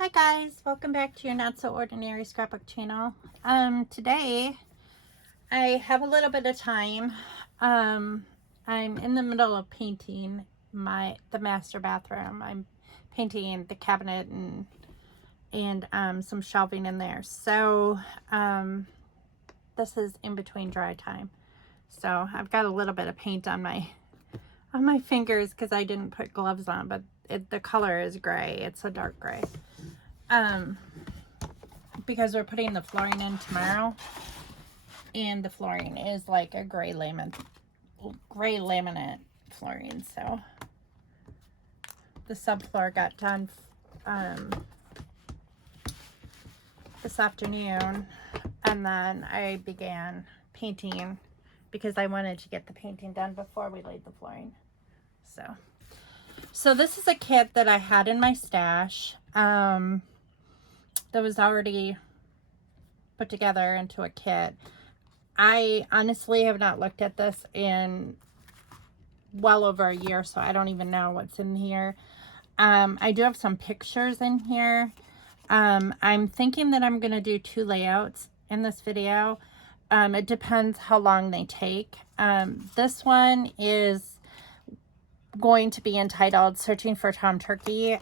Hi guys, welcome back to your Not So Ordinary Scrapbook channel. Today I have a little bit of time. I'm in the middle of painting the master bathroom. I'm painting the cabinet and some shelving in there. So this is in between dry time. So I've got a little bit of paint on my fingers because I didn't put gloves on, but the color is gray. It's a dark gray. Because we're putting the flooring in tomorrow, and the flooring is like a gray laminate flooring. So the subfloor got done this afternoon, and then I began painting because I wanted to get the painting done before we laid the flooring. So this is a kit that I had in my stash that was already put together into a kit. I honestly have not looked at this in well over a year, so I don't even know what's in here. I do have some pictures in here. I'm thinking that I'm going to do 2 layouts in this video. It depends how long they take. This one is going to be entitled Searching for Tom Turkey,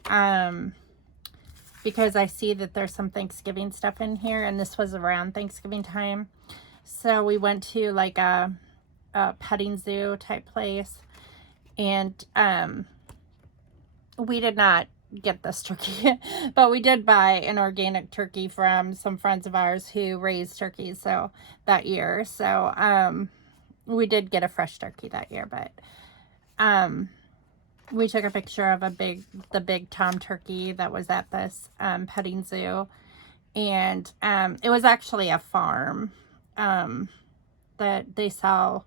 because I see that there's some Thanksgiving stuff in here, and this was around Thanksgiving time. So we went to like a petting zoo type place, and we did not get this turkey, but we did buy an organic turkey from some friends of ours who raised turkeys that year. So we did get a fresh turkey that year, but we took a picture of the big Tom turkey that was at this petting zoo, and it was actually a farm that they sell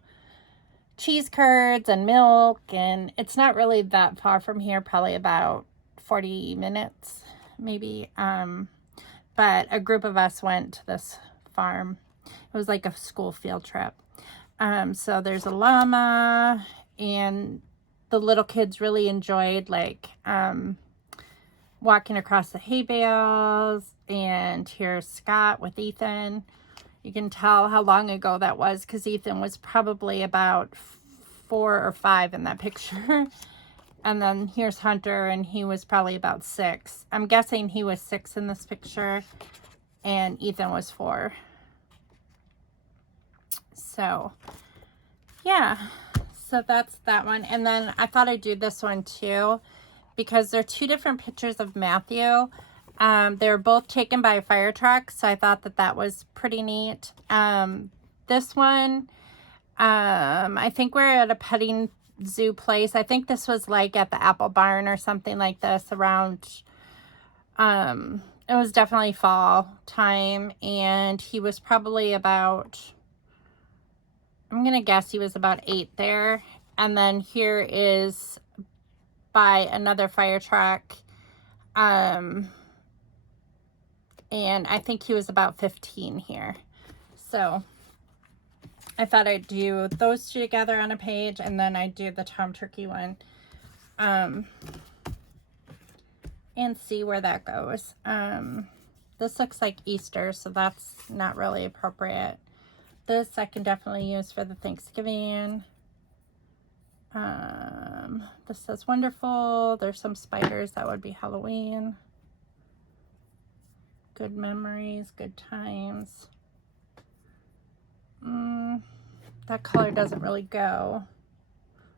cheese curds and milk, and it's not really that far from here, probably about 40 minutes maybe. But a group of us went to this farm. It was like a school field trip. So there's a llama, and the little kids really enjoyed like walking across the hay bales. And here's Scott with Ethan. You can tell how long ago that was because Ethan was probably about 4 or 5 in that picture. And then here's Hunter, and he was probably about 6. I'm guessing he was 6 in this picture, and Ethan was 4. So, yeah. So that's that one. And then I thought I'd do this one too, because they're 2 different pictures of Matthew. They're both taken by a fire truck, so I thought that was pretty neat. This one, I think we're at a petting zoo place. I think this was like at the apple barn or something like this around, it was definitely fall time, and he was probably about, I'm going to guess he was about 8 there. And then here is by another fire truck, and I think he was about 15 here. So I thought I'd do those 2 together on a page, and then I'd do the Tom Turkey one, and see where that goes. This looks like Easter, so that's not really appropriate. This I can definitely use for the Thanksgiving. This says wonderful. There's some spiders. That would be Halloween. Good memories, good times. That color doesn't really go.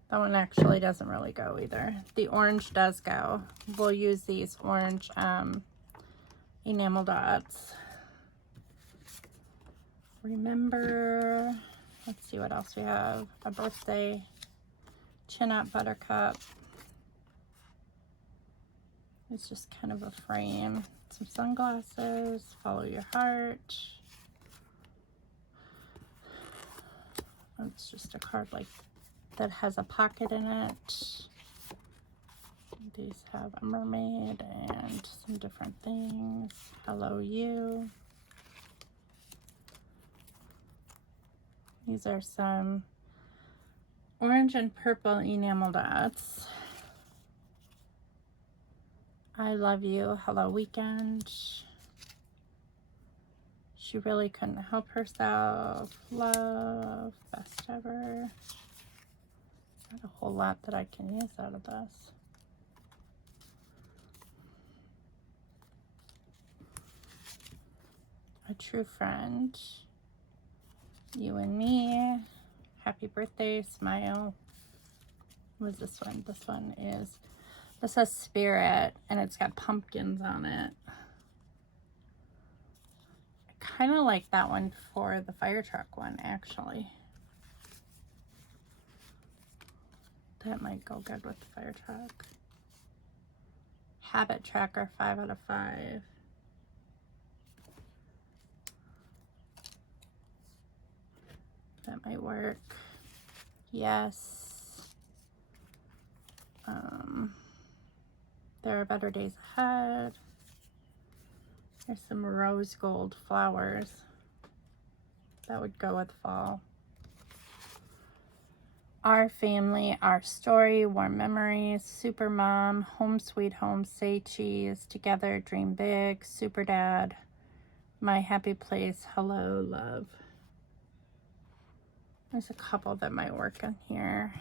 That one actually doesn't really go either. The orange does go. We'll use these orange enamel dots. Remember, let's see what else we have. A birthday, chin up buttercup. It's just kind of a frame. Some sunglasses, follow your heart. It's just a card like that has a pocket in it. These have a mermaid and some different things. Hello, you. These are some orange and purple enamel dots. I love you. Hello, weekend. She really couldn't help herself. Love. Best ever. Not a whole lot that I can use out of this. A true friend. You and me. Happy birthday. Smile. What is this one? This one is, this says Spirit, and it's got pumpkins on it. I kind of like that one for the fire truck one, actually. That might go good with the fire truck. Habit tracker, 5 out of 5. That might work. Yes. There are better days ahead. There's some rose gold flowers. That would go with fall. Our family, our story, warm memories, super mom, home sweet home, say cheese, together, dream big, super dad, my happy place, hello, love. There's a couple that might work on here.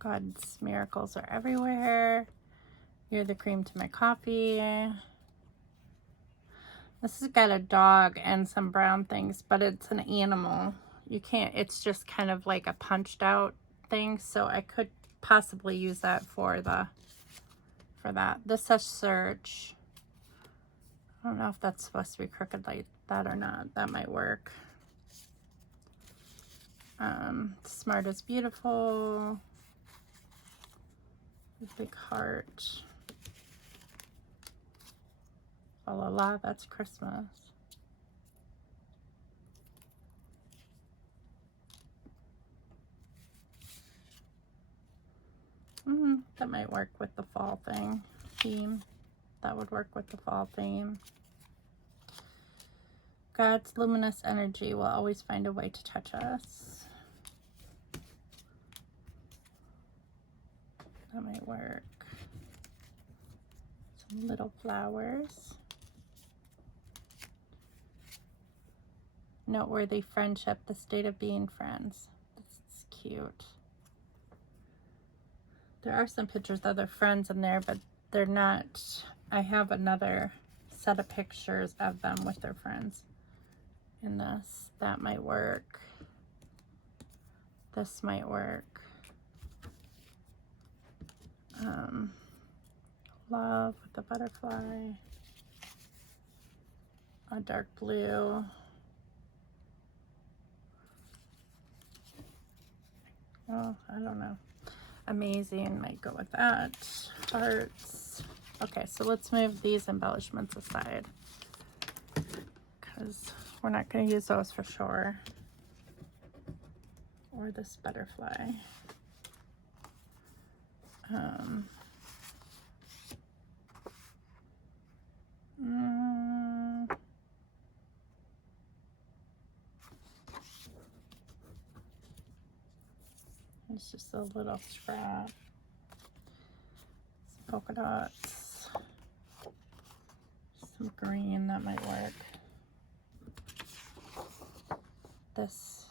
God's miracles are everywhere. You're the cream to my coffee. This has got a dog and some brown things, but it's an animal. You can't, it's just kind of like a punched out thing, so I could possibly use that for that. This says search. I don't know if that's supposed to be crooked like that or not. That might work. Smart is beautiful. Big heart. La la la, that's Christmas. That might work with the fall theme. That would work with the fall theme. God's luminous energy will always find a way to touch us. That might work. Some little flowers. Noteworthy friendship, the state of being friends. That's cute. There are some pictures of other friends in there, but they're not. I have another set of pictures of them with their friends in this. That might work. This might work. Love with the butterfly. A dark blue. Oh, I don't know. Amazing might go with that. Hearts. Okay, so let's move these embellishments aside because we're not going to use those for sure. Or this butterfly. It's just a little scrap. Some polka dots. Some green, that might work. This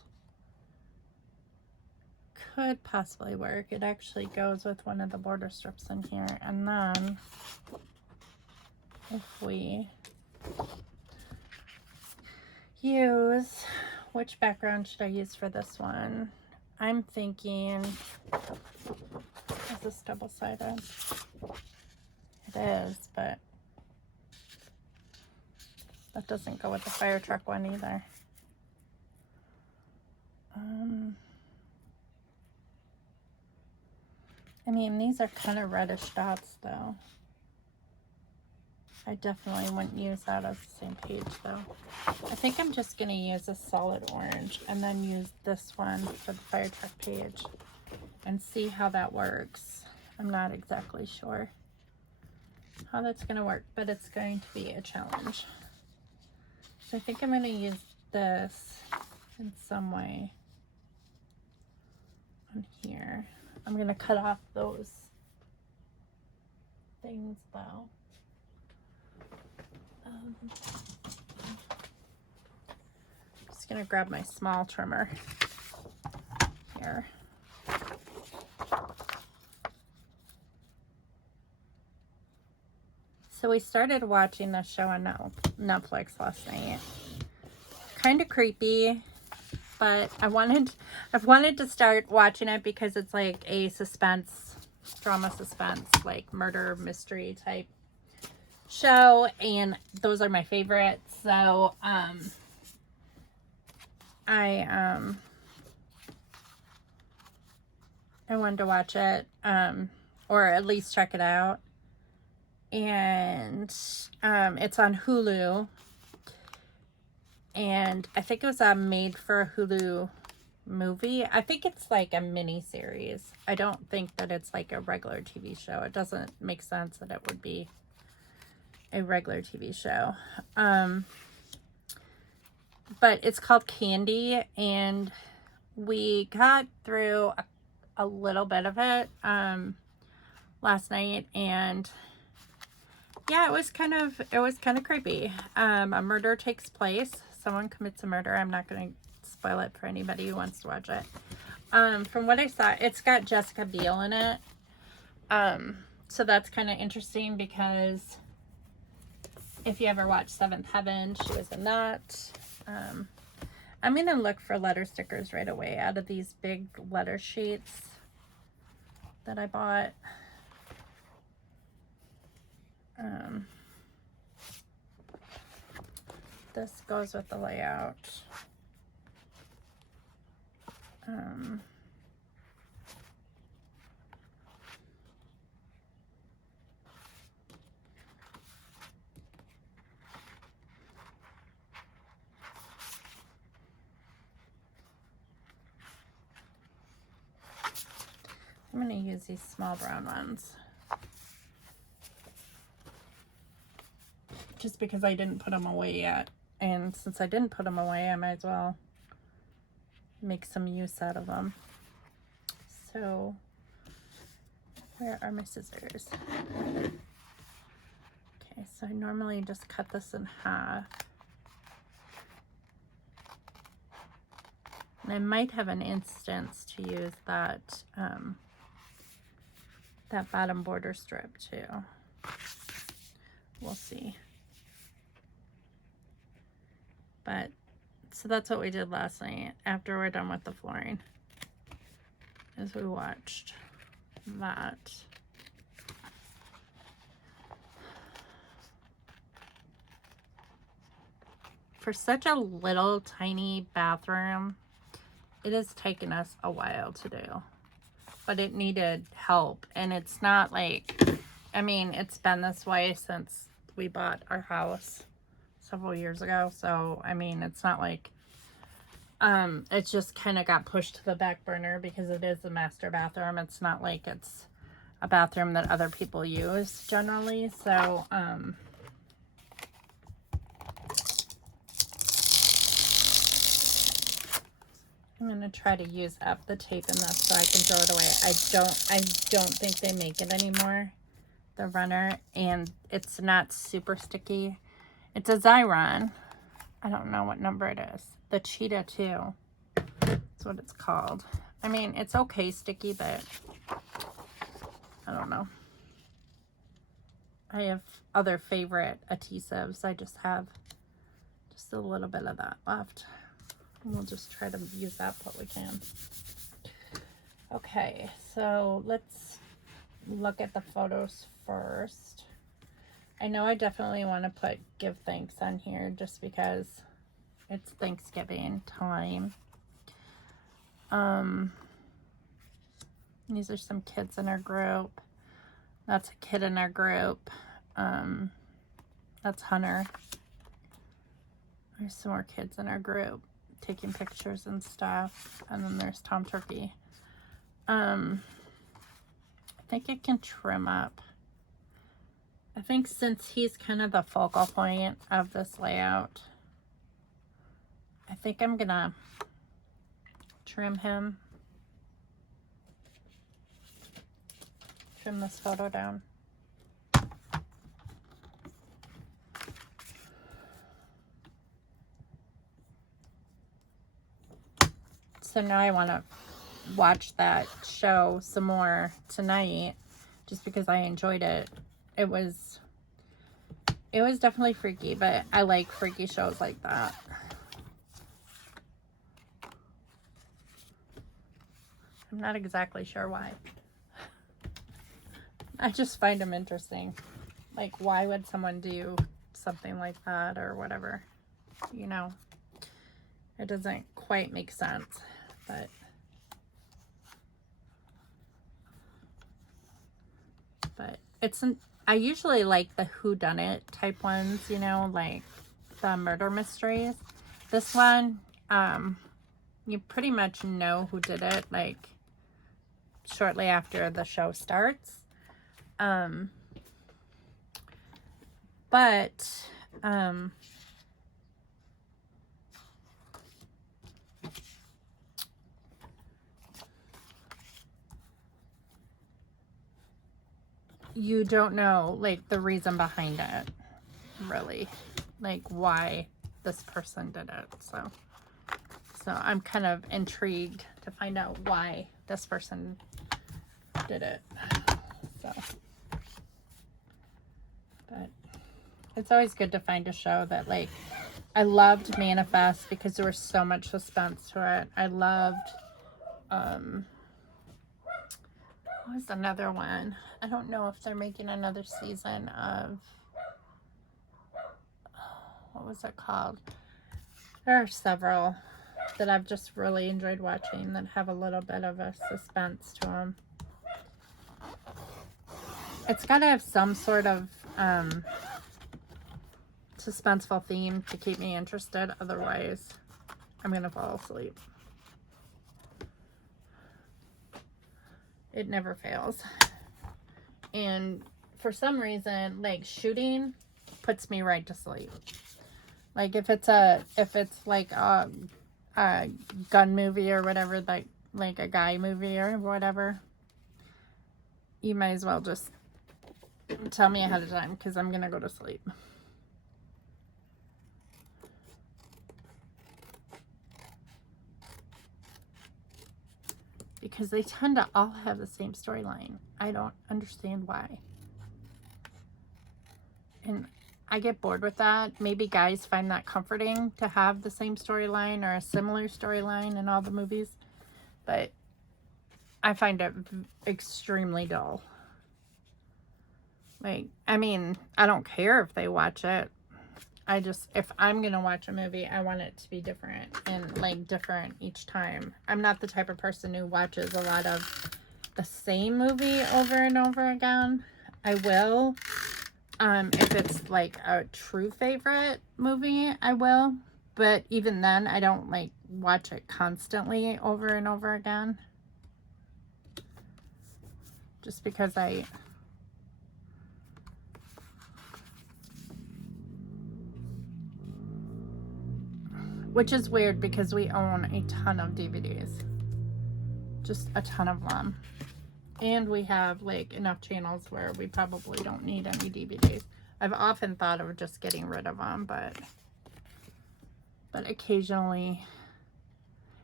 could possibly work. It actually goes with one of the border strips in here. And then if we use, which background should I use for this one? I'm thinking, is this double-sided? It is, but that doesn't go with the fire truck one either. I mean, these are kind of reddish dots, though. I definitely wouldn't use that as the same page, though. I think I'm just going to use a solid orange and then use this one for the fire truck page and see how that works. I'm not exactly sure how that's going to work, but it's going to be a challenge. So I think I'm going to use this in some way on here. I'm going to cut off those things though. Just gonna grab my small trimmer here. So we started watching the show on Netflix last night. Kind of creepy, but I've wanted to start watching it because it's like a drama suspense, like murder mystery type show, and those are my favorites. So I wanted to watch it, or at least check it out. And it's on Hulu, and I think it was a made for Hulu movie. I think it's like a mini series. I don't think that it's like a regular TV show. It doesn't make sense that it would be a regular TV show. But it's called Candy, and we got through a little bit of it last night, and yeah, it was kind of creepy. A murder takes place. Someone commits a murder. I'm not going to spoil it for anybody who wants to watch it. From what I saw, it's got Jessica Biel in it. So that's kind of interesting because if you ever watched Seventh Heaven, she was in that. I'm going to look for letter stickers right away out of these big letter sheets that I bought. This goes with the layout. I'm going to use these small brown ones. Just because I didn't put them away yet. And since I didn't put them away, I might as well make some use out of them. So, where are my scissors? Okay, so I normally just cut this in half. And I might have an instance to use that, that bottom border strip too. We'll see. But, so that's what we did last night after we're done with the flooring, is we watched that. For such a little tiny bathroom, it has taken us a while to do, but it needed help. And it's not like, I mean, it's been this way since we bought our house several years ago. So, I mean, it's not like, it just kind of got pushed to the back burner because it is a master bathroom. It's not like it's a bathroom that other people use generally. So, I'm going to try to use up the tape in this so I can throw it away. I don't think they make it anymore, the runner, and it's not super sticky. It's a Xyron. I don't know what number it is. The Cheetah 2. That's what it's called. I mean, it's okay sticky, but I don't know. I have other favorite adhesives. I just have just a little bit of that left. And we'll just try to use up what we can. Okay, so let's look at the photos first. I know I definitely want to put give thanks on here just because it's Thanksgiving time. These are some kids in our group. That's a kid in our group. That's Hunter. There's some more kids in our group taking pictures and stuff. And then there's Tom Turkey. I think it can trim up. I think since he's kind of the focal point of this layout, I think I'm gonna trim him. Trim this photo down. So now I want to watch that show some more tonight, just because I enjoyed it. It was definitely freaky, but I like freaky shows like that. I'm not exactly sure why. I just find them interesting. Like, why would someone do something like that or whatever? You know, it doesn't quite make sense, but I usually like the whodunit type ones, you know, like the murder mysteries. This one, you pretty much know who did it, like, shortly after the show starts. But you don't know, like, the reason behind it, really, like, why this person did it. So I'm kind of intrigued to find out why this person did it. So, but it's always good to find a show that, like, I loved Manifest because there was so much suspense to it. I loved, what was another one? I don't know if they're making another season of, what was it called? There are several that I've just really enjoyed watching that have a little bit of a suspense to them. It's got to have some sort of suspenseful theme to keep me interested. Otherwise, I'm going to fall asleep. It never fails. And for some reason, like, shooting puts me right to sleep. Like, if it's like a gun movie or whatever, like a guy movie or whatever, you might as well just tell me ahead of time, because I'm gonna go to sleep. Because they tend to all have the same storyline. I don't understand why. And I get bored with that. Maybe guys find that comforting to have the same storyline or a similar storyline in all the movies. But I find it extremely dull. Like, I mean, I don't care if they watch it. If I'm going to watch a movie, I want it to be different and, like, different each time. I'm not the type of person who watches a lot of the same movie over and over again. I will. If it's like a true favorite movie, I will. But even then, I don't, like, watch it constantly over and over again. Just because which is weird because we own a ton of DVDs. Just a ton of them. And we have, like, enough channels where we probably don't need any DVDs. I've often thought of just getting rid of them, but occasionally,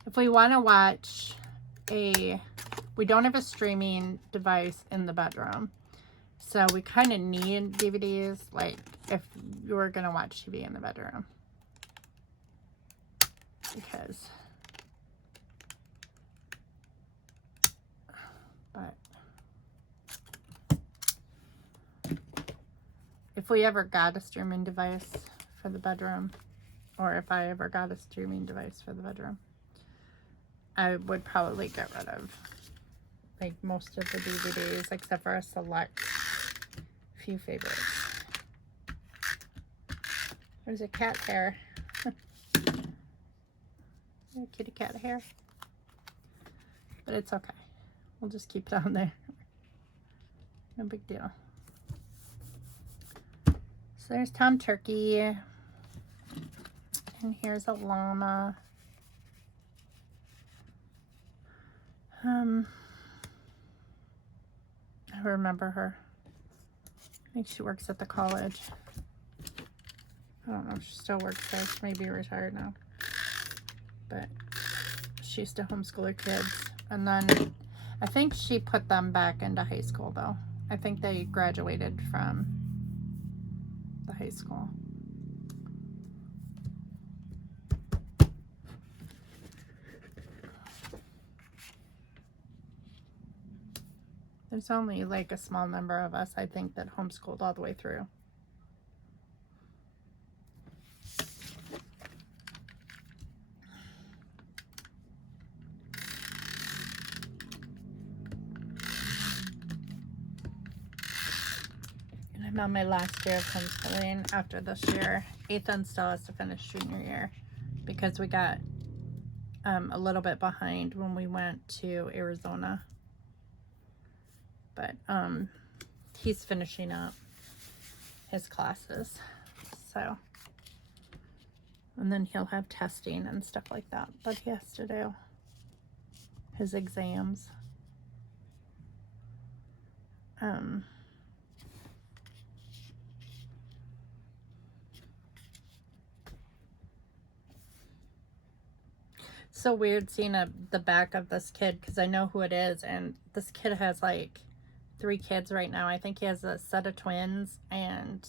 if we want to watch we don't have a streaming device in the bedroom, so we kind of need DVDs, like, if you're going to watch TV in the bedroom. Because, but if we ever got a streaming device for the bedroom, or if I ever got a streaming device for the bedroom, I would probably get rid of, like, most of the DVDs, except for a select few favorites. There's a cat hair. Kitty cat hair. But it's okay. We'll just keep it on there. No big deal. So there's Tom Turkey. And here's a llama. I remember her. I think she works at the college. I don't know if she still works there. She may be retired now. But She used to homeschool her kids. And then I think she put them back into high school, though. I think they graduated from the high school. There's only like a small number of us, I think, that homeschooled all the way through. And I'm on my last year of homeschooling after this year. Ethan still has to finish junior year because we got a little bit behind when we went to Arizona. But he's finishing up his classes, so, and then he'll have testing and stuff like that he has to do, his exams. So weird seeing the back of this kid because I know who it is, and this kid has like 3 kids right now. I think he has a set of twins and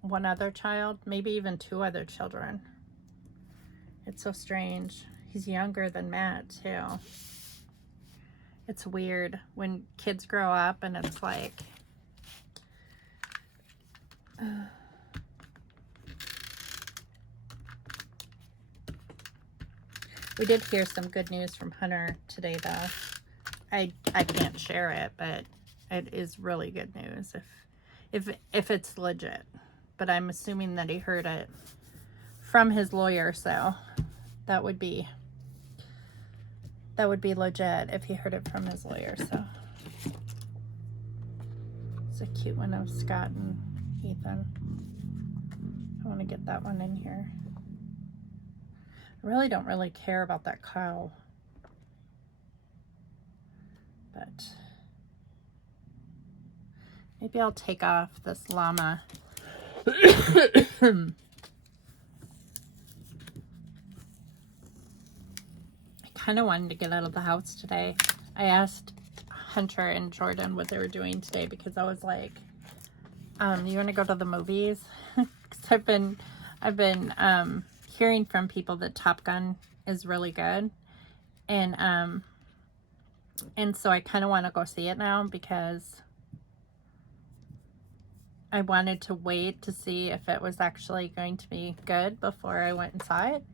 1 other child, maybe even 2 other children. It's so strange. He's younger than Matt too. It's weird when kids grow up and it's like we did hear some good news from Hunter today, though. I can't share it, but it is really good news if it's legit. But I'm assuming that he heard it from his lawyer, so that would be legit if he heard it from his lawyer. So it's a cute one of Scott and Ethan. I want to get that one in here. I really don't really care about that cow, but maybe I'll take off this llama. I kind of wanted to get out of the house today. I asked Hunter and Jordan what they were doing today because I was like, you want to go to the movies? Because I've been hearing from people that Top Gun is really good, and so I kind of want to go see it now because I wanted to wait to see if it was actually going to be good before I went and saw it.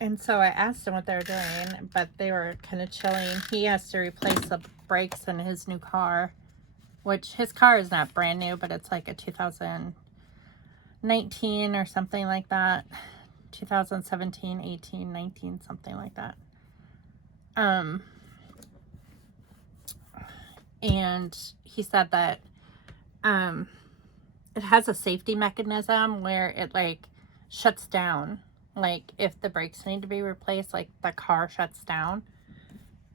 And so I asked them what they were doing, but they were kind of chilling. He has to replace the brakes in his new car, which his car is not brand new, but it's like a 2019 or something like that. 2017, 18, 19, something like that. And he said that it has a safety mechanism where it like shuts down. Like if the brakes need to be replaced, like the car shuts down.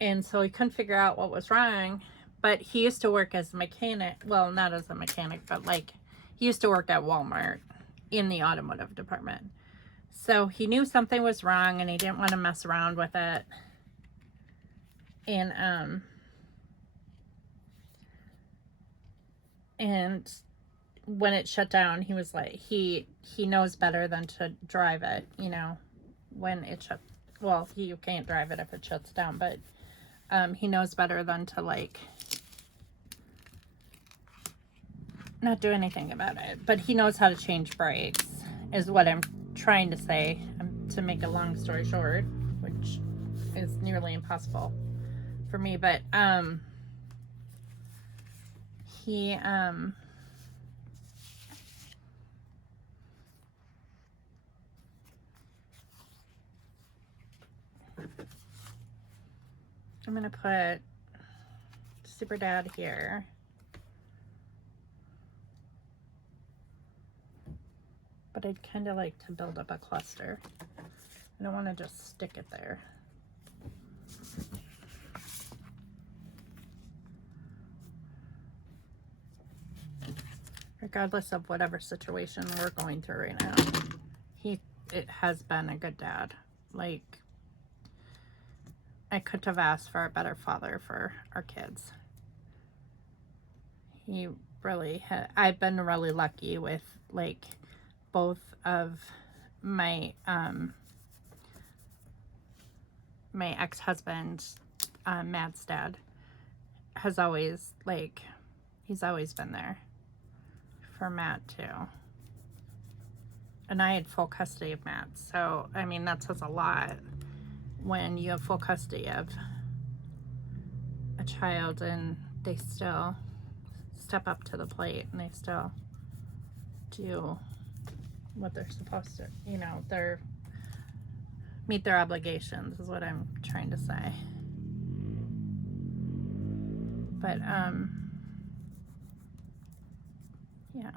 And so he couldn't figure out what was wrong. But he used to work as a mechanic. Well, not as a mechanic, but like he used to work at Walmart in the automotive department. So he knew something was wrong and he didn't want to mess around with it. And when it shut down, he was like, he knows better than to drive it, you know, when it shut. Well, you can't drive it if it shuts down, but he knows better than to like not do anything about it. But he knows how to change brakes, is what I'm trying to say, to make a long story short, which is nearly impossible for me. But he I'm gonna put Super Dad here. But I'd kind of like to build up a cluster. I don't want to just stick it there. regardless of whatever situation we're going through right now. It has been a good dad. Like, I couldn't have asked for a better father for our kids. He really had, I've been really lucky with, like, both of my, my ex-husband, Matt's dad, has always, like, he's always been there for Matt too. And I had full custody of Matt. So, I mean, that says a lot when you have full custody of a child and they still step up to the plate and they still do what they're supposed to, you know, they're meet their obligations is what I'm trying to say. But yeah,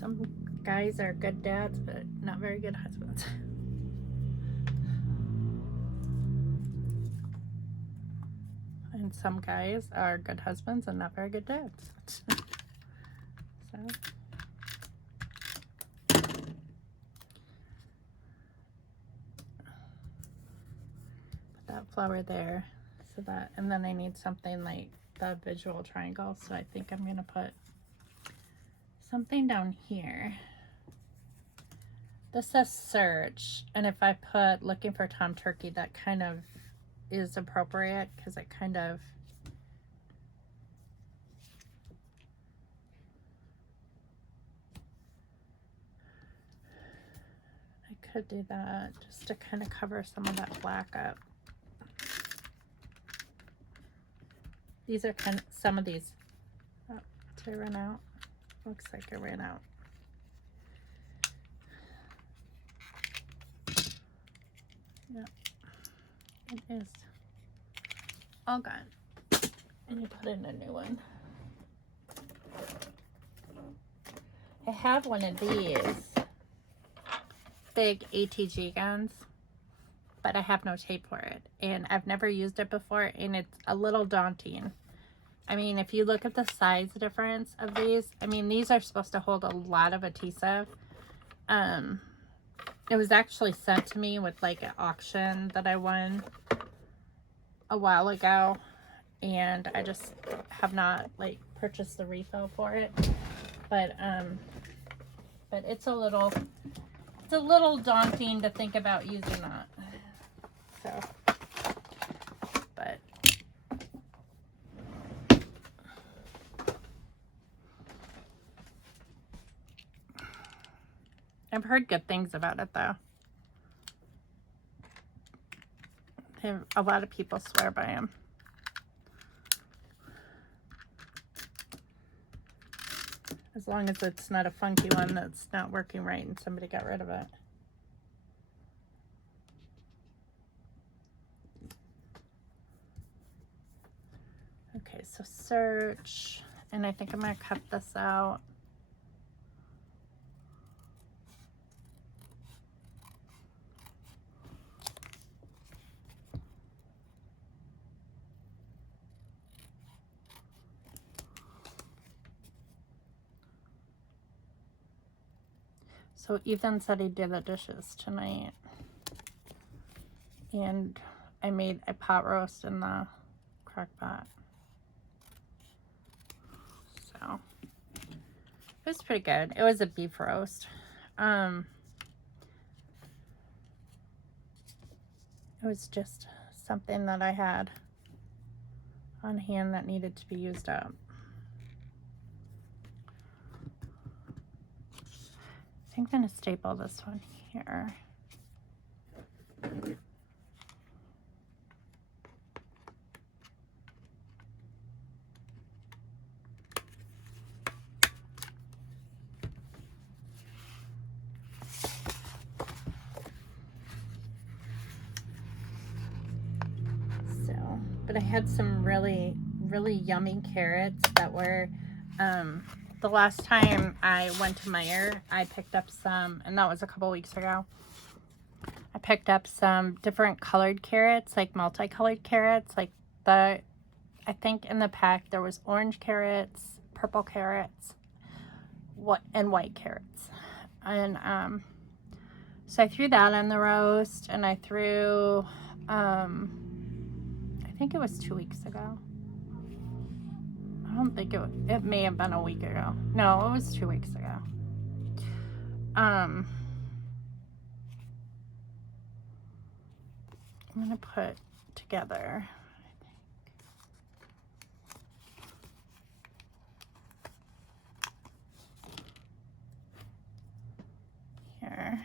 some guys are good dads but not very good husbands. And some guys are good husbands and not very good dads. So that flower there, so that, and then I need something like the visual triangle, so I think I'm gonna put something down here. This says search, and if I put looking for Tom Turkey, that kind of is appropriate because it kind of I could do that just to kind of cover some of that black up. These are kind of some of these. Oh, did I run out? Looks like I ran out. Yeah, it is all gone. And you put in a new one. I have one of these big ATG guns, but I have no tape for it, and I've never used it before, and it's a little daunting. I mean, if you look at the size difference of these, I mean, these are supposed to hold a lot of adhesive. It was actually sent to me with like an auction that I won a while ago, and I just have not like purchased the refill for it. But it's a little daunting to think about using that. So, but I've heard good things about it though. A lot of people swear by them. As long as it's not a funky one that's not working right and somebody got rid of it. Okay, so search, and I think I'm gonna cut this out. So Ethan said he did the dishes tonight, and I made a pot roast in the crock pot. So it was pretty good. It was a beef roast. It was just something that I had on hand that needed to be used up. I think I'm going to staple this one here. So, but I had some really yummy carrots that were, the last time I went to Meijer, I picked up some, and that was a couple weeks ago. I picked up some different colored carrots, like multicolored carrots, like I think in the pack there was orange carrots, purple carrots, and white carrots. And so I threw that in the roast, and I threw, I think it was 2 weeks ago. I don't think it may have been a week ago. No, it was 2 weeks ago. I'm gonna put together, here.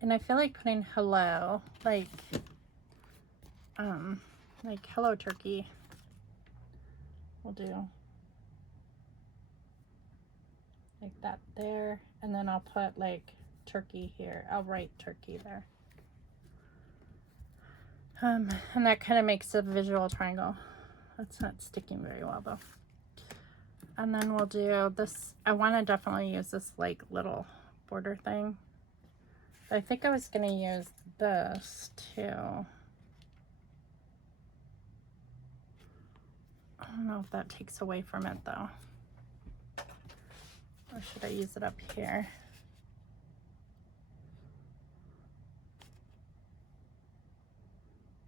And I feel like putting hello, like hello turkey will do. Like that there. And then I'll put like turkey here. I'll write turkey there. And that kind of makes a visual triangle. That's not sticking very well though. And then we'll do this. I want to definitely use this like little border thing. I think I was going to use this too. I don't know if that takes away from it though. Or should I use it up here?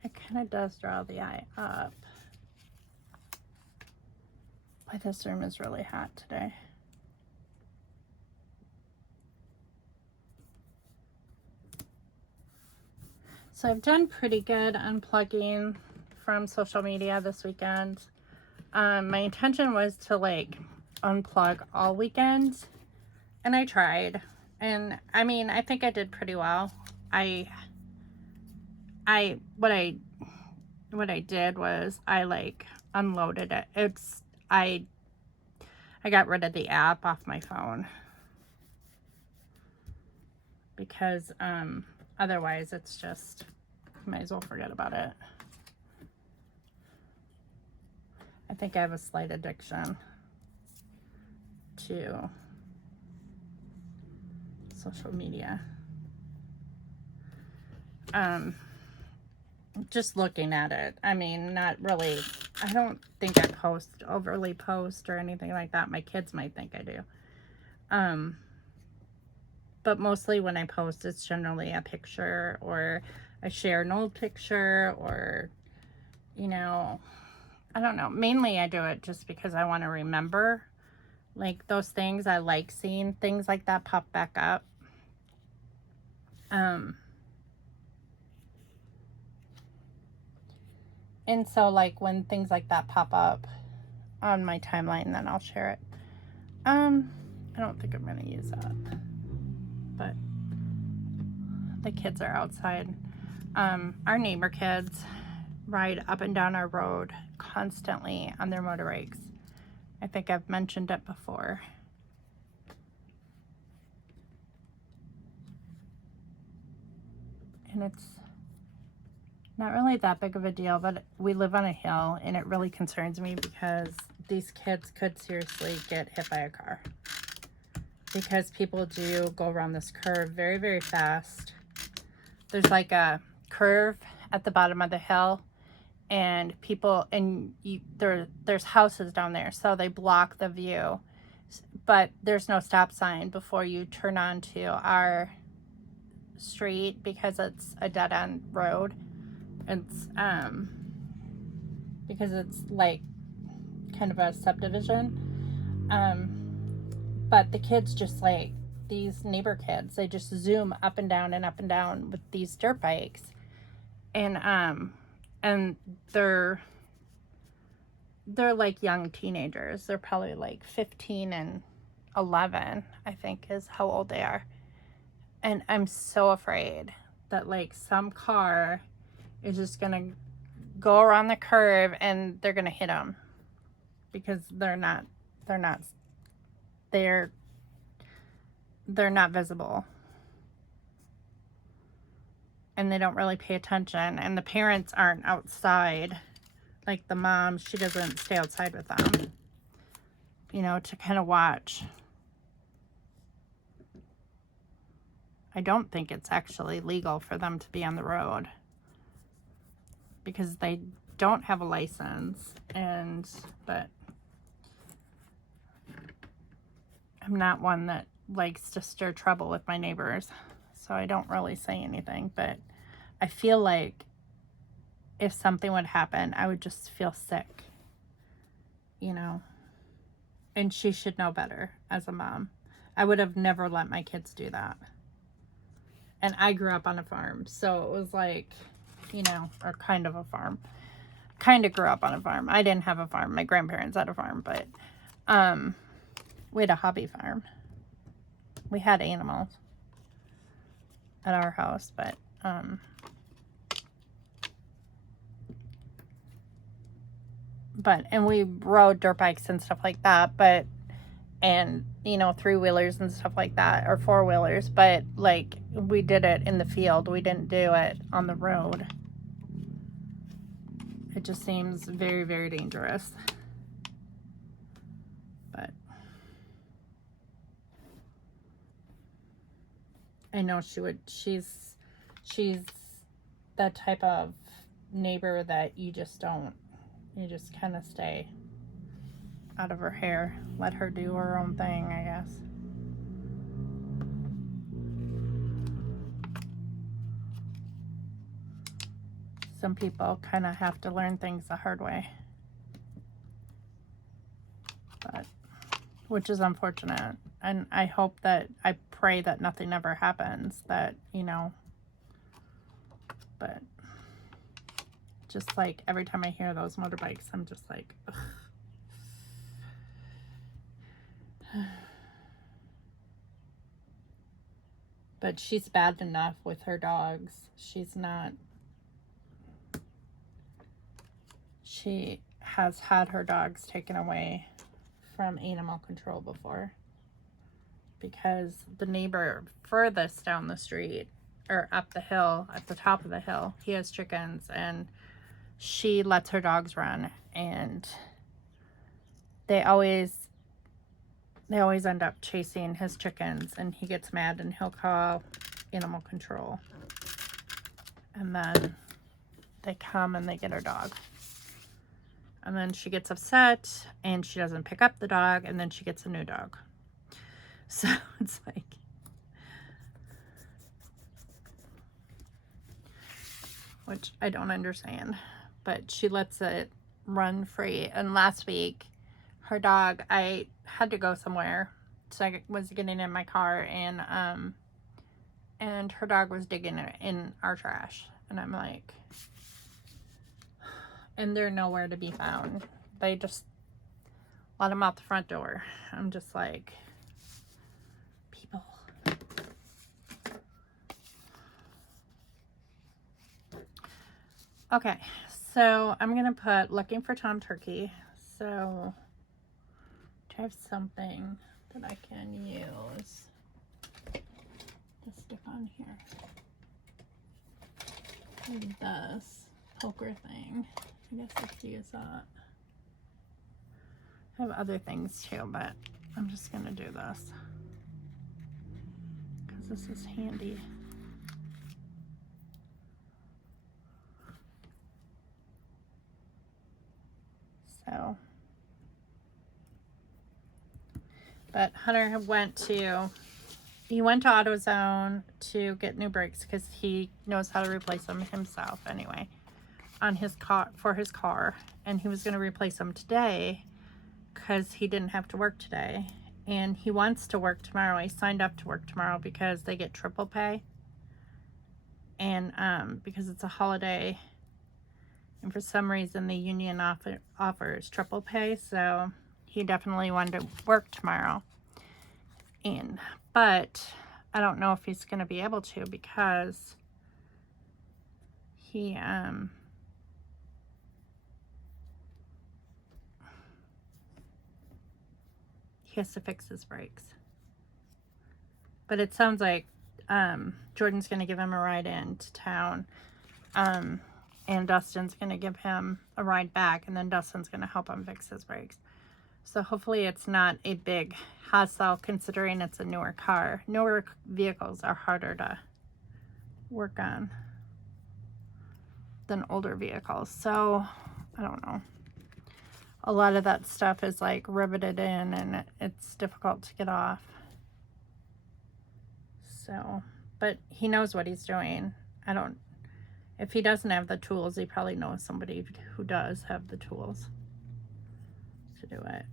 It kind of does draw the eye up. But this room is really hot today. So I've done pretty good unplugging from social media this weekend. My intention was to like unplug all weekend, and I tried, and I mean I think I did pretty well. What I did was I like unloaded it. I got rid of the app off my phone because otherwise it's just, might as well forget about it. I think I have a slight addiction to social media. Just looking at it. I mean, not really. I don't think I overly post or anything like that. My kids might think I do. But mostly when I post, it's generally a picture, or I share an old picture, or, you know, I don't know. Mainly I do it just because I want to remember like those things. I like seeing things like that pop back up. And so like when things like that pop up on my timeline, then I'll share it. I don't think I'm going to use that, but the kids are outside. Our neighbor kids ride up and down our road constantly on their motorbikes. I think I've mentioned it before. And it's not really that big of a deal, but we live on a hill, and it really concerns me because these kids could seriously get hit by a car. Because people do go around this curve very, very fast. There's like a curve at the bottom of the hill, and people, and there's houses down there, so they block the view. But there's no stop sign before you turn onto our street because it's a dead-end road. It's because it's like kind of a subdivision. But the kids just like, these neighbor kids, they just zoom up and down with these dirt bikes. And they're like young teenagers. They're probably like 15 and 11, I think is how old they are. And I'm so afraid that like some car is just gonna go around the curve and they're gonna hit them because they're not visible, and they don't really pay attention, and the parents aren't outside. Like the mom, she doesn't stay outside with them, you know, to kind of watch. I don't think it's actually legal for them to be on the road because they don't have a license. But I'm not one that likes to stir trouble with my neighbors, so I don't really say anything. But I feel like if something would happen, I would just feel sick, you know. And she should know better as a mom. I would have never let my kids do that. And I grew up on a farm, so it was like, you know, or kind of a farm. Kind of grew up on a farm. I didn't have a farm. My grandparents had a farm, but we had a hobby farm. We had animals at our house, but and we rode dirt bikes and stuff like that, but, and, you know, 3-wheelers and stuff like that, or 4-wheelers, but, like, we did it in the field. We didn't do it on the road. It just seems very, very dangerous. But I know she's that type of neighbor that you just kind of stay out of her hair. Let her do her own thing, I guess. Some people kind of have to learn things the hard way. But, which is unfortunate. And I pray that nothing ever happens, that, you know, but just like every time I hear those motorbikes, I'm just like, ugh. But she's bad enough with her dogs. She has had her dogs taken away from animal control before, because the neighbor furthest down the street, or up the hill, at the top of the hill, he has chickens, and she lets her dogs run, and they always end up chasing his chickens, and he gets mad and he'll call animal control, and then they come and they get her dog, and then she gets upset and she doesn't pick up the dog, and then she gets a new dog. So it's like, which I don't understand, but she lets it run free. And last week, her dog, I had to go somewhere, so I was getting in my car, and her dog was digging in our trash, and I'm like, and they're nowhere to be found. They just let him out the front door. I'm just like, people. Okay, so I'm gonna put looking for Tom Turkey. So I have something that I can use to stick on here. Like this poker thing. I guess let's use that. I have other things too, but I'm just gonna do this because this is handy. So, but Hunter went to AutoZone to get new brakes because he knows how to replace them himself anyway on his car, for his car, and he was going to replace them today because he didn't have to work today, and he wants to work tomorrow. He signed up to work tomorrow because they get triple pay, and because it's a holiday, and for some reason the union offers triple pay, so he definitely wanted to work tomorrow. But I don't know if he's going to be able to, because he has to fix his brakes. But it sounds like Jordan's going to give him a ride into town, and Dustin's going to give him a ride back, and then Dustin's going to help him fix his brakes. So hopefully it's not a big hassle considering it's a newer car. Newer vehicles are harder to work on than older vehicles. So I don't know. A lot of that stuff is like riveted in and it's difficult to get off. So, but he knows what he's doing. If he doesn't have the tools, he probably knows somebody who does have the tools to do it.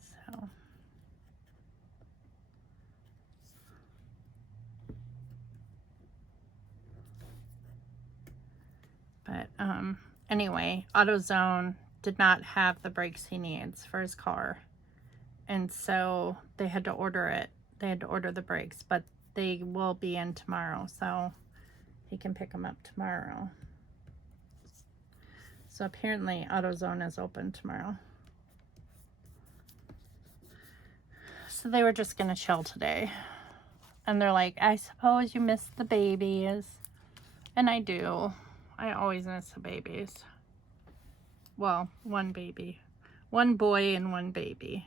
So. But anyway, AutoZone did not have the brakes he needs for his car. And so they had to order it. They had to order the brakes, but they will be in tomorrow, so he can pick them up tomorrow. So apparently AutoZone is open tomorrow. So they were just going to chill today. And they're like, I suppose you miss the babies. And I do. I always miss the babies. Well, one baby. One boy and one baby.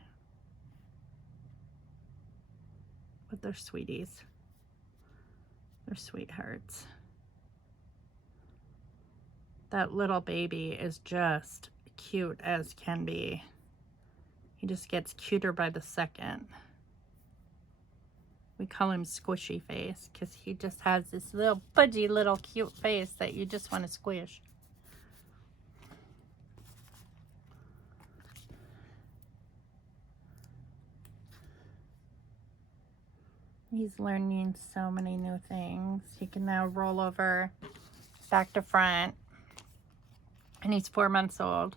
But they're sweeties. They're sweethearts. That little baby is just cute as can be. He just gets cuter by the second. We call him Squishy Face because he just has this little pudgy little cute face that you just want to squish. He's learning so many new things. He can now roll over back to front. And he's 4 months old.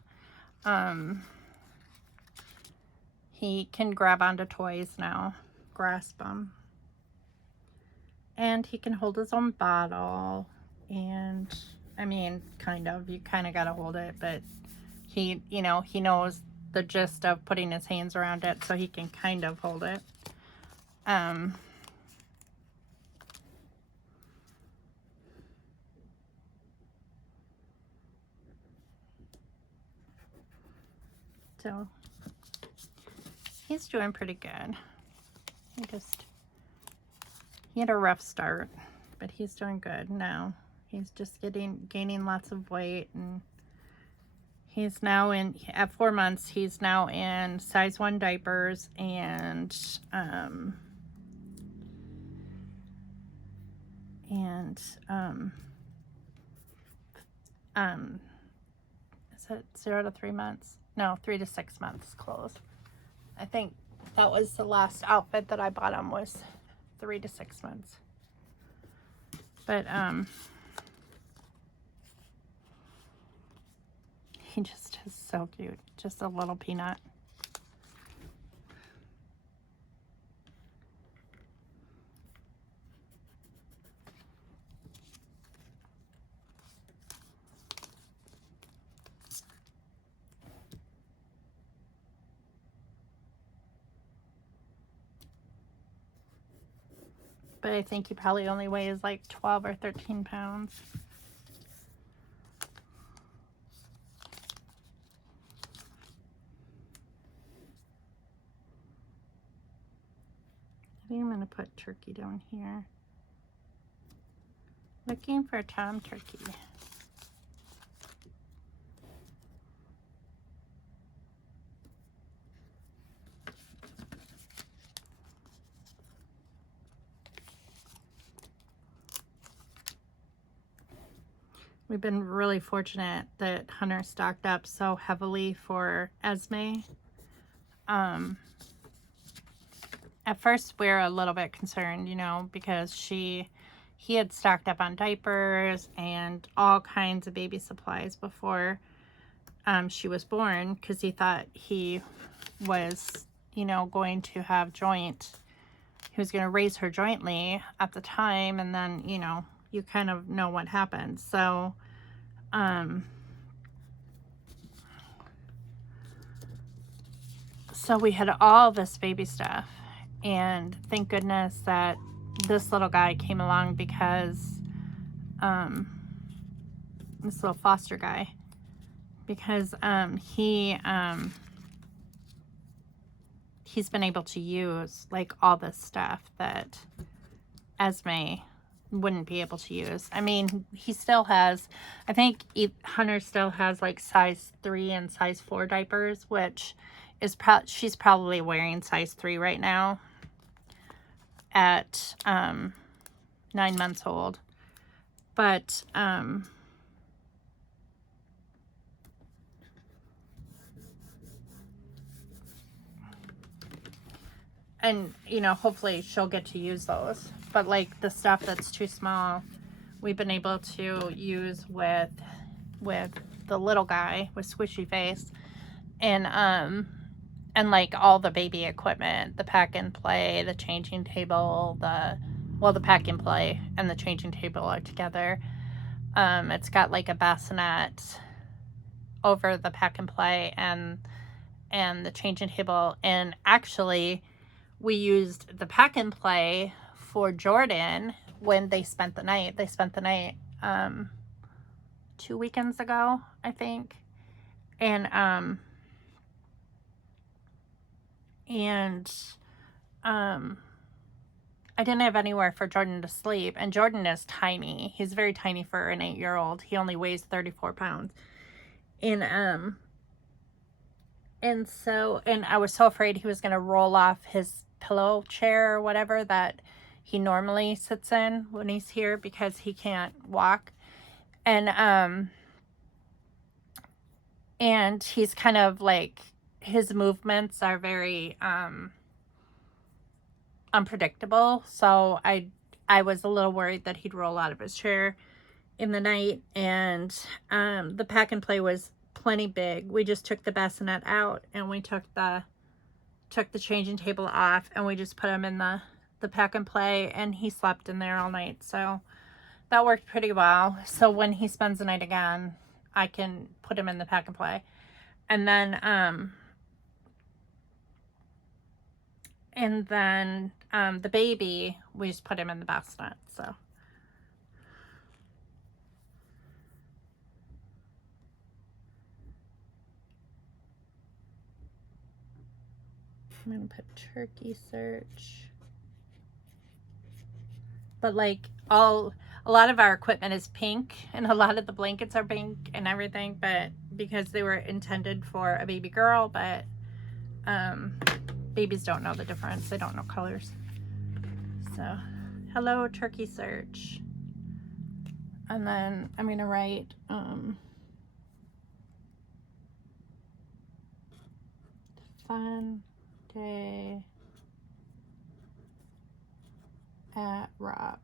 He can grab onto toys now. Grasp them. And he can hold his own bottle. And, I mean, kind of. You kind of got to hold it. But he, you know, he knows the gist of putting his hands around it. So he can kind of hold it. So he's doing pretty good. He had a rough start, but he's doing good now. He's just gaining lots of weight, and he's now at 4 months, he's now in size 1 diapers and is it 0 to 3 months? No, 3 to 6 months clothes. I think that was the last outfit that I bought him, was 3 to 6 months. But he just is so cute. Just a little peanut. But I think he probably only weighs like 12 or 13 pounds. I think I'm going to put Turkey down here. Looking for Tom Turkey. We've been really fortunate that Hunter stocked up so heavily for Esme. At first we were a little bit concerned, you know, because he had stocked up on diapers and all kinds of baby supplies before she was born, because he thought he was, you know, going to have he was going to raise her jointly at the time, and then, you know, you kind of know what happened. So, so we had all this baby stuff, and thank goodness that this little guy came along, because, this little foster guy, because he's been able to use like all this stuff that Esme wouldn't be able to use. I mean, he still has, I think Hunter still has like size 3 and size 4 diapers, which is she's probably wearing size 3 right now at 9 months old. But and you know, hopefully she'll get to use those. But like the stuff that's too small, we've been able to use with the little guy with squishy face, and like all the baby equipment, the pack and play, the changing table, the pack and play and the changing table are together. It's got like a bassinet over the pack and play and the changing table, and actually we used the pack and play for Jordan when they spent the night. They spent the night 2 weekends ago, I think. And I didn't have anywhere for Jordan to sleep, and Jordan is tiny. He's very tiny for an 8-year-old. He only weighs 34 pounds. And I was so afraid he was going to roll off his pillow chair or whatever that he normally sits in when he's here because he can't walk. And he's kind of like, his movements are very unpredictable. So I was a little worried that he'd roll out of his chair in the night. And the pack and play was plenty big. We just took the bassinet out and we took the changing table off, and we just put him in the pack and play, and he slept in there all night. So that worked pretty well. So when he spends the night again, I can put him in the pack and play. And then the baby, we just put him in the bassinet. So I'm gonna put turkey search. But like a lot of our equipment is pink, and a lot of the blankets are pink and everything, but because they were intended for a baby girl, but babies don't know the difference. They don't know colors. So hello turkey search. And then I'm gonna write fun day at Rob.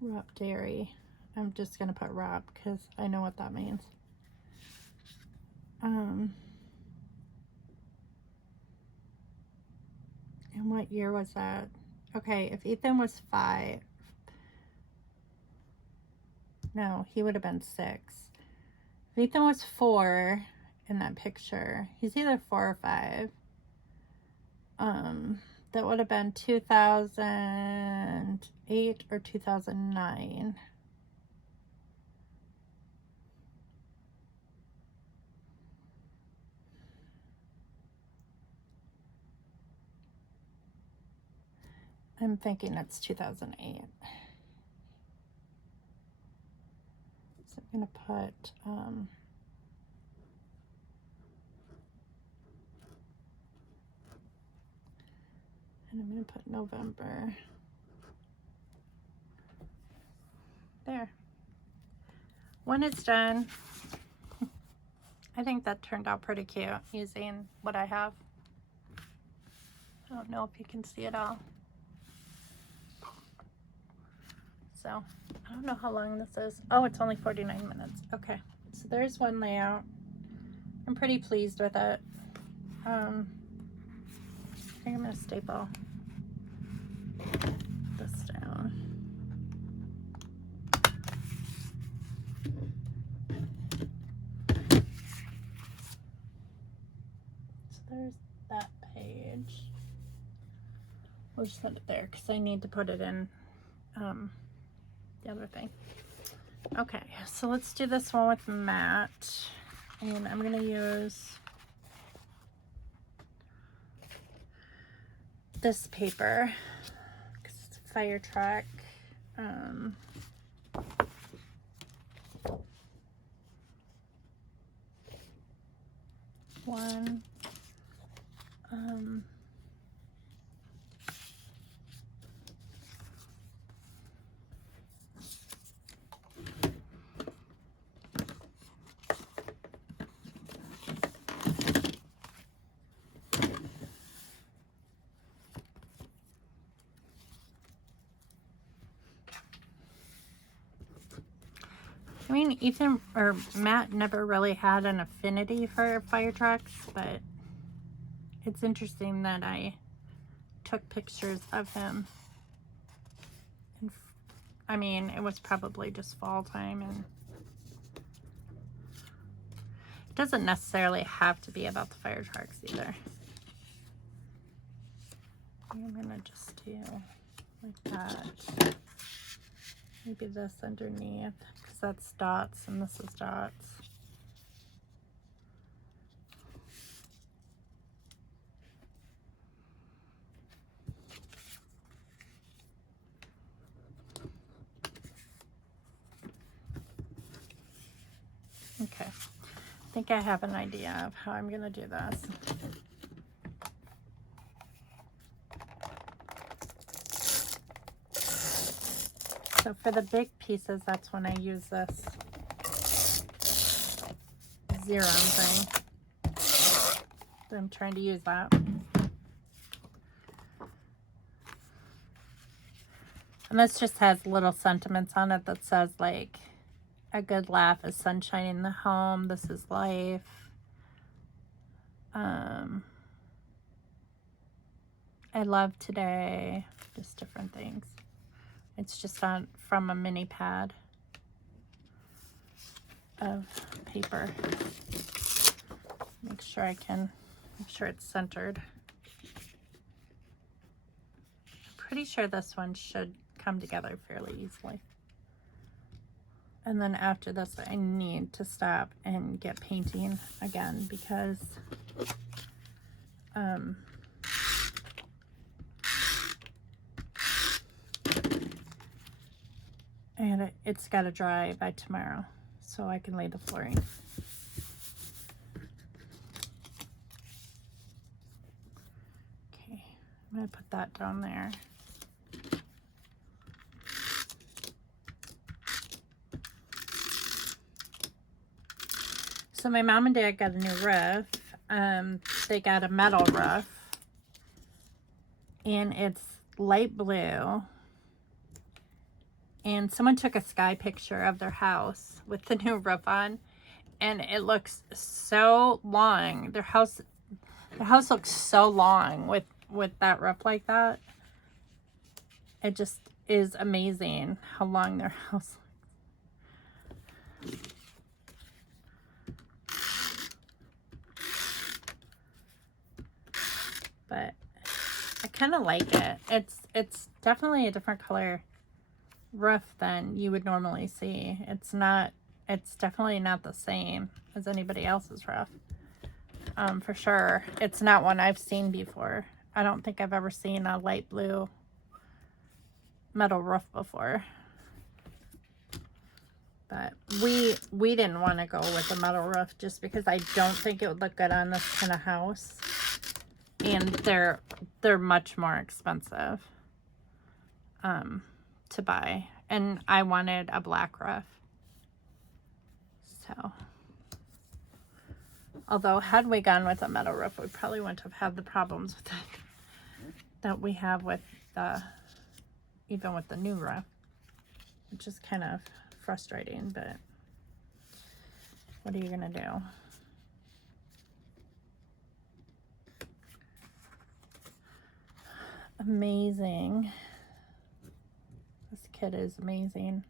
Rob Dairy. I'm just gonna put Rob because I know what that means. And what year was that? Okay, if Ethan was 5, no, he would have been 6. If Ethan was 4 in that picture, he's either 4 or 5. That would have been 2008 or 2009. I'm thinking it's 2008. So I'm going to put and I'm going to put November. There. When it's done, I think that turned out pretty cute using what I have. I don't know if you can see it all. So, I don't know how long this is. Oh, it's only 49 minutes. Okay, so there's one layout. I'm pretty pleased with it. I think I'm going to staple this down. So there's that page. We'll just put it there because I need to put it in the other thing. Okay, so let's do this one with matte. And I'm going to use this paper because it's a fire truck. One. I mean, Ethan or Matt never really had an affinity for fire trucks, but it's interesting that I took pictures of him. And I mean, it was probably just fall time, and it doesn't necessarily have to be about the fire trucks either. I'm gonna just do like that. Maybe this underneath, because that's dots and this is dots. Okay, I think I have an idea of how I'm gonna do this. So for the big pieces, that's when I use this Xeron thing. So I'm trying to use that. And this just has little sentiments on it that says like, a good laugh is sunshine in the home. This is life. I love today. Just different things. It's just from a mini pad of paper. Make sure it's centered. I'm pretty sure this one should come together fairly easily. And then after this, I need to stop and get painting again because and it's got to dry by tomorrow so I can lay the flooring. Okay, I'm going to put that down there. So my mom and dad got a new roof. They got a metal roof. And it's light blue. And someone took a sky picture of their house with the new roof on. And it looks so long. Their house looks so long with that roof like that. It just is amazing how long their house looks. But I kind of like it. It's definitely a different color roof than you would normally see. It's definitely not the same as anybody else's roof. For sure. It's not one I've seen before. I don't think I've ever seen a light blue metal roof before. But we didn't want to go with a metal roof just because I don't think it would look good on this kind of house. And they're much more expensive to buy. And I wanted a black roof. So, although had we gone with a metal roof, we probably wouldn't have had the problems with it that we have with even with the new roof, which is kind of frustrating, but what are you gonna do? Amazing. This kid is amazing.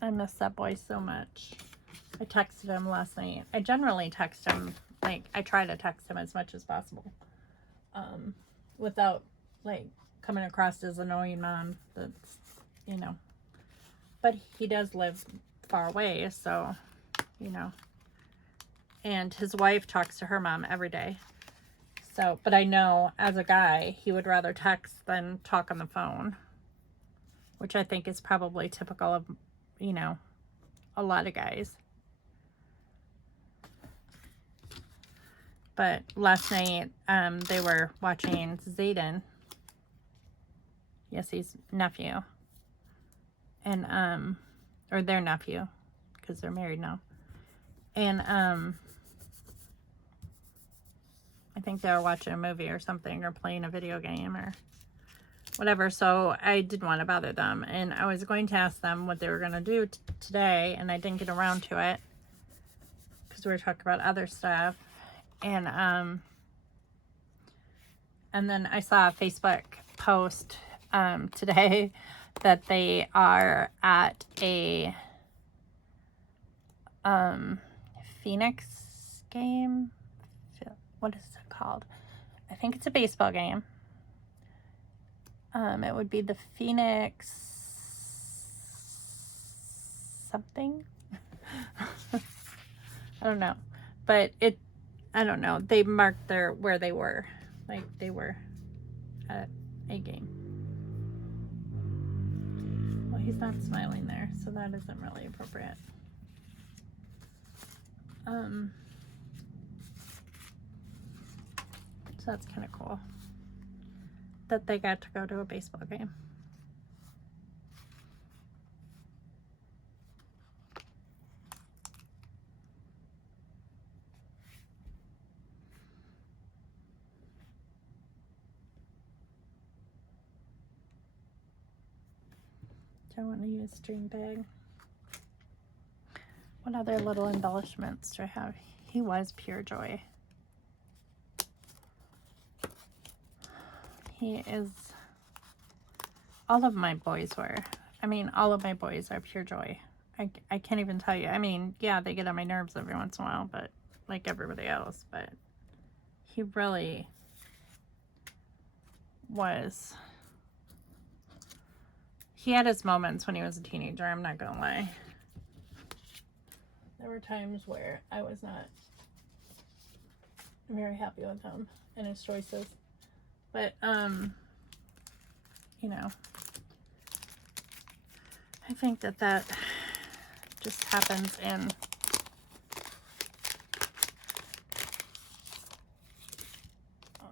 I miss that boy so much. I texted him last night. I generally text him, like I try to text him as much as possible without like coming across as annoying mom. That's, you know, but he does live far away, so, you know, and his wife talks to her mom every day. So, but I know as a guy, he would rather text than talk on the phone, which I think is probably typical of, you know, a lot of guys. But last night, they were watching Zayden, Yessie's nephew, and, or their nephew, because they're married now. And, I think they were watching a movie or something, or playing a video game or whatever. So I didn't want to bother them. And I was going to ask them what they were going to do today, and I didn't get around to it because we were talking about other stuff. And then I saw a Facebook post today that they are at a Phoenix game. What is it called? I think it's a baseball game. It would be the Phoenix something. I don't know, but I don't know. They marked where they were, like they were at a game. Well, he's not smiling there, so that isn't really appropriate. So that's kind of cool that they got to go to a baseball game. Do I want to use string bag? What other little embellishments do I have? He was pure joy. He is, all of my boys were. I mean, all of my boys are pure joy. I can't even tell you. I mean, yeah, they get on my nerves every once in a while, but like everybody else, but he really was. He had his moments when he was a teenager, I'm not gonna lie. There were times where I was not very happy with him and his choices. But, you know, I think that just happens in,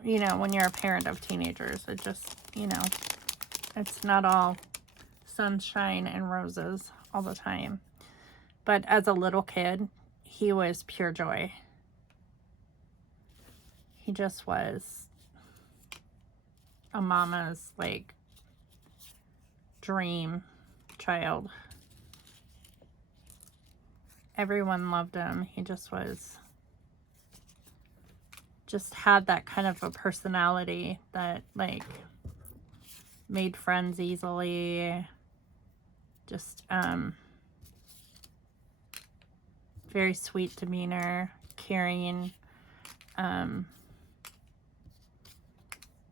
you know, when you're a parent of teenagers. It just, you know, it's not all sunshine and roses all the time. But as a little kid, he was pure joy. He just was a mama's, like, dream child. Everyone loved him. He just had that kind of a personality that, like, made friends easily. Just, very sweet demeanor, caring,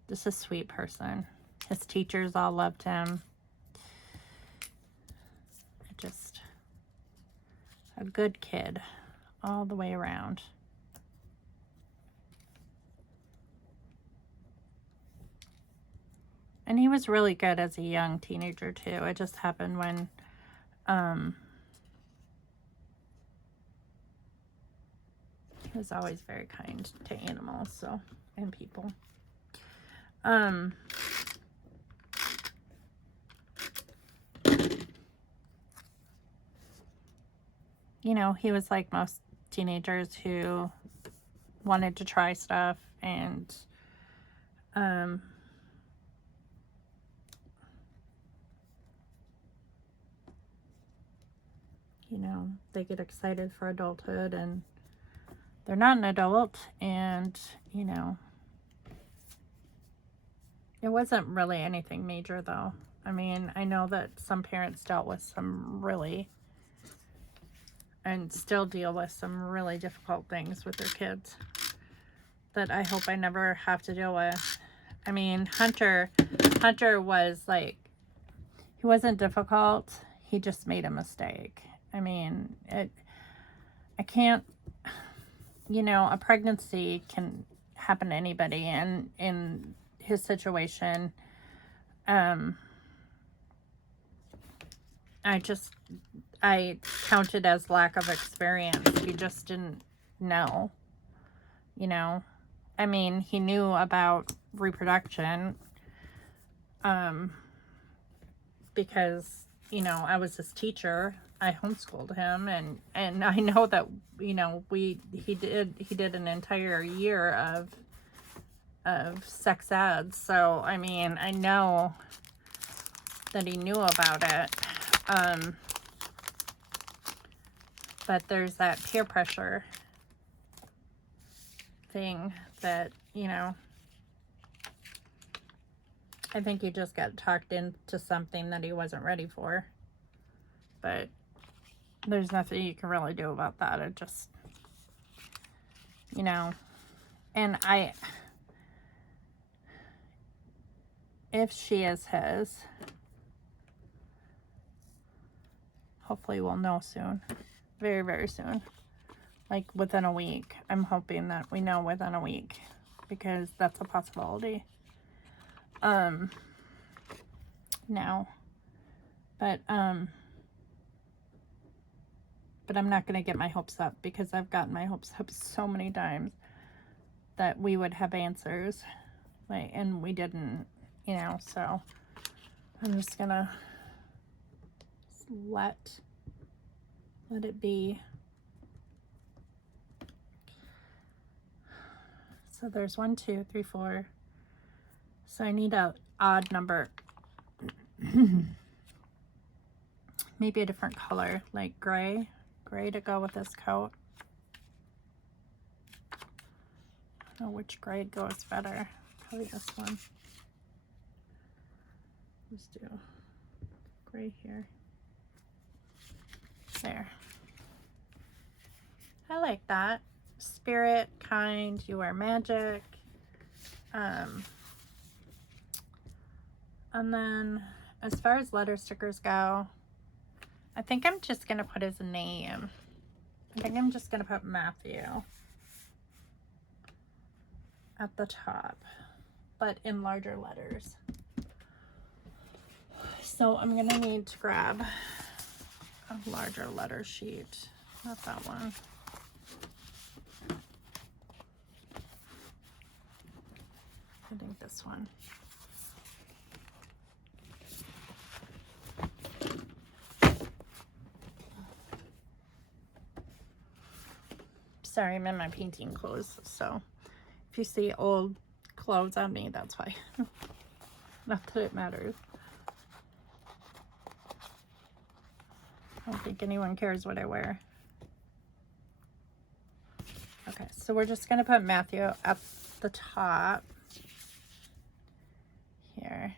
just a sweet person. His teachers all loved him. Just a good kid all the way around. And he was really good as a young teenager too. It just happened when he was always very kind to animals, so, and people. You know, he was like most teenagers who wanted to try stuff, and you know, they get excited for adulthood, and they're not an adult, and, you know, it wasn't really anything major, though. I mean, I know that some parents dealt with some really, and still deal with some really difficult things with their kids that I hope I never have to deal with. I mean, Hunter was like, he wasn't difficult. He just made a mistake. I mean, I can't, you know, a pregnancy can happen to anybody, and in his situation, I counted as lack of experience. He just didn't know, you know. I mean, he knew about reproduction, because, you know, I was his teacher. I homeschooled him, and I know that, you know, he did an entire year of sex ed. So, I mean, I know that he knew about it. But there's that peer pressure thing that, you know, I think he just got talked into something that he wasn't ready for. But there's nothing you can really do about that. It just, you know, and if she is his, hopefully we'll know soon. Very, very soon. Like within a week. I'm hoping that we know within a week, because that's a possibility. Now. But I'm not going to get my hopes up, because I've gotten my hopes up so many times that we would have answers. Like, and we didn't, you know, so I'm just going to let it be. So there's 1, 2, 3, 4. So I need a odd number. Maybe a different color, like gray to go with this coat. I don't know which gray goes better. Probably this one. Let's do gray here. There. I like that. Spirit, kind, you are magic. And then as far as letter stickers go, I think I'm just going to put his name. I think I'm just going to put Matthew at the top, but in larger letters. So I'm going to need to grab a larger letter sheet. Not that one. I think this one. Sorry, I'm in my painting clothes, so if you see old clothes on me, that's why. Not that it matters. I don't think anyone cares what I wear. Okay, so we're just gonna put Matthew at the top here.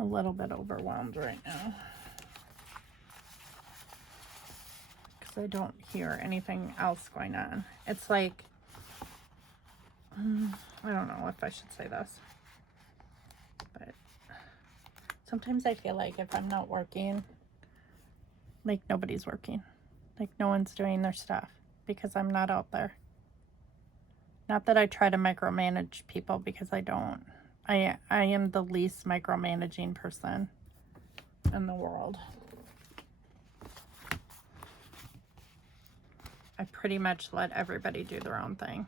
A little bit overwhelmed right now, because I don't hear anything else going on. It's like, I don't know if I should say this, but sometimes I feel like if I'm not working, like nobody's working. Like no one's doing their stuff, because I'm not out there. Not that I try to micromanage people, because I don't. I am the least micromanaging person in the world. I pretty much let everybody do their own thing.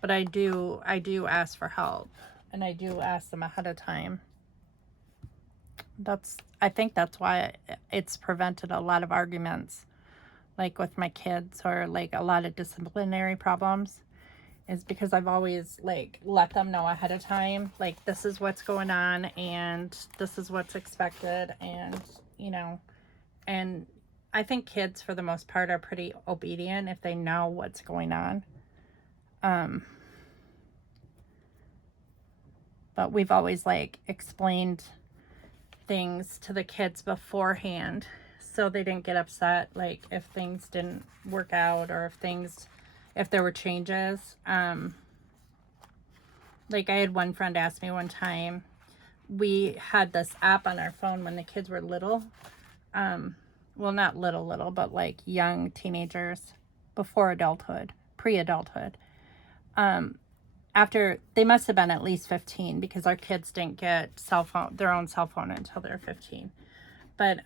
But I do ask for help, and I do ask them ahead of time. I think that's why it's prevented a lot of arguments, like with my kids, or like a lot of disciplinary problems, is because I've always like let them know ahead of time, like this is what's going on and this is what's expected, and you know, and I think kids for the most part are pretty obedient if they know what's going on. but we've always like explained things to the kids beforehand so they didn't get upset like if things didn't work out or if there were changes. Like I had one friend ask me one time, we had this app on our phone when the kids were little, well, not little, but like young teenagers before adulthood, pre-adulthood. After they must have been at least 15 because our kids didn't get their own cell phone until they were 15. But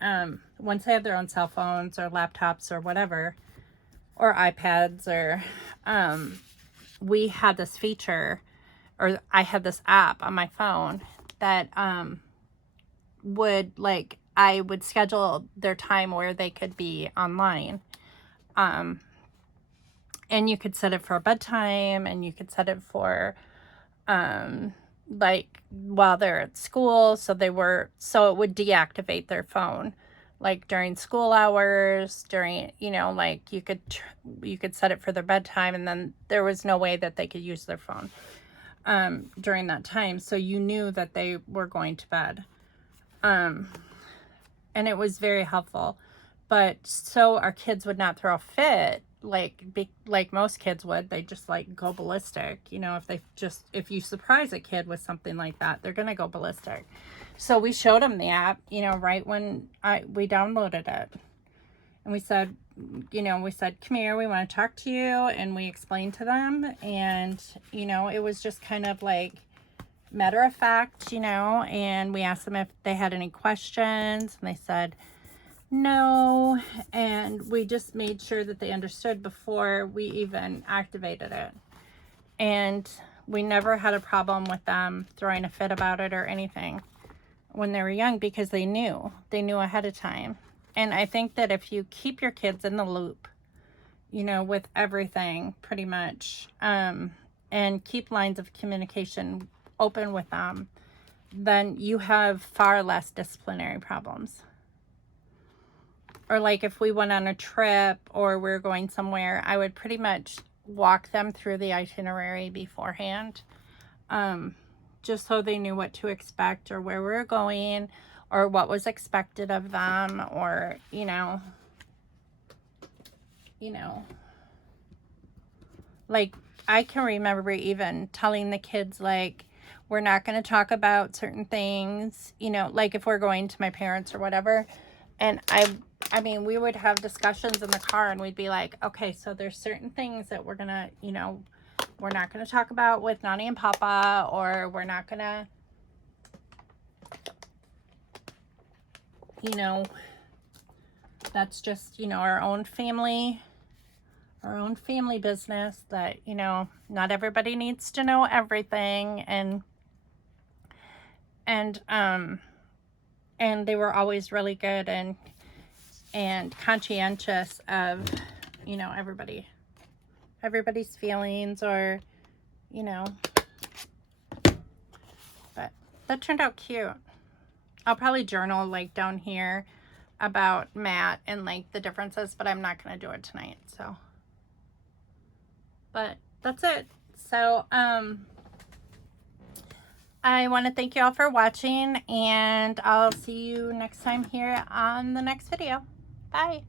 once they have their own cell phones or laptops or whatever, or iPads, or we had this feature, or I had this app on my phone that would like, I would schedule their time where they could be online. And you could set it for bedtime, and you could set it for like while they're at school, so it would deactivate their phone like during school hours, during, you know, like you could set it for their bedtime, and then there was no way that they could use their phone during that time, so you knew that they were going to bed. And it was very helpful. But so our kids would not throw a fit like most kids would. They just like go ballistic, you know. If you surprise a kid with something like that, they're gonna go ballistic. So we showed them the app, you know, right when we downloaded it, and we said, come here, we want to talk to you, and we explained to them, and you know, it was just kind of like matter of fact, you know, and we asked them if they had any questions, and they said no, and we just made sure that they understood before we even activated it. And we never had a problem with them throwing a fit about it or anything when they were young, because they knew ahead of time. And I think that if you keep your kids in the loop, you know, with everything pretty much, and keep lines of communication open with them, then you have far less disciplinary problems. Or like if we went on a trip or we're going somewhere, I would pretty much walk them through the itinerary beforehand, just so they knew what to expect, or where we were going, or what was expected of them, or you know, like I can remember even telling the kids, like, we're not going to talk about certain things, you know, like if we're going to my parents or whatever. And I mean, we would have discussions in the car, and we'd be like, okay, so there's certain things that we're going to, you know, we're not going to talk about with Nani and Papa, or we're not going to, you know, that's just, you know, our own family business, that, you know, not everybody needs to know everything. And they were always really good and conscientious of, you know, everybody's feelings, or, you know, but that turned out cute. I'll probably journal like down here about Matt and like the differences, but I'm not going to do it tonight. So, but that's it. So, I want to thank you all for watching, and I'll see you next time here on the next video. Bye.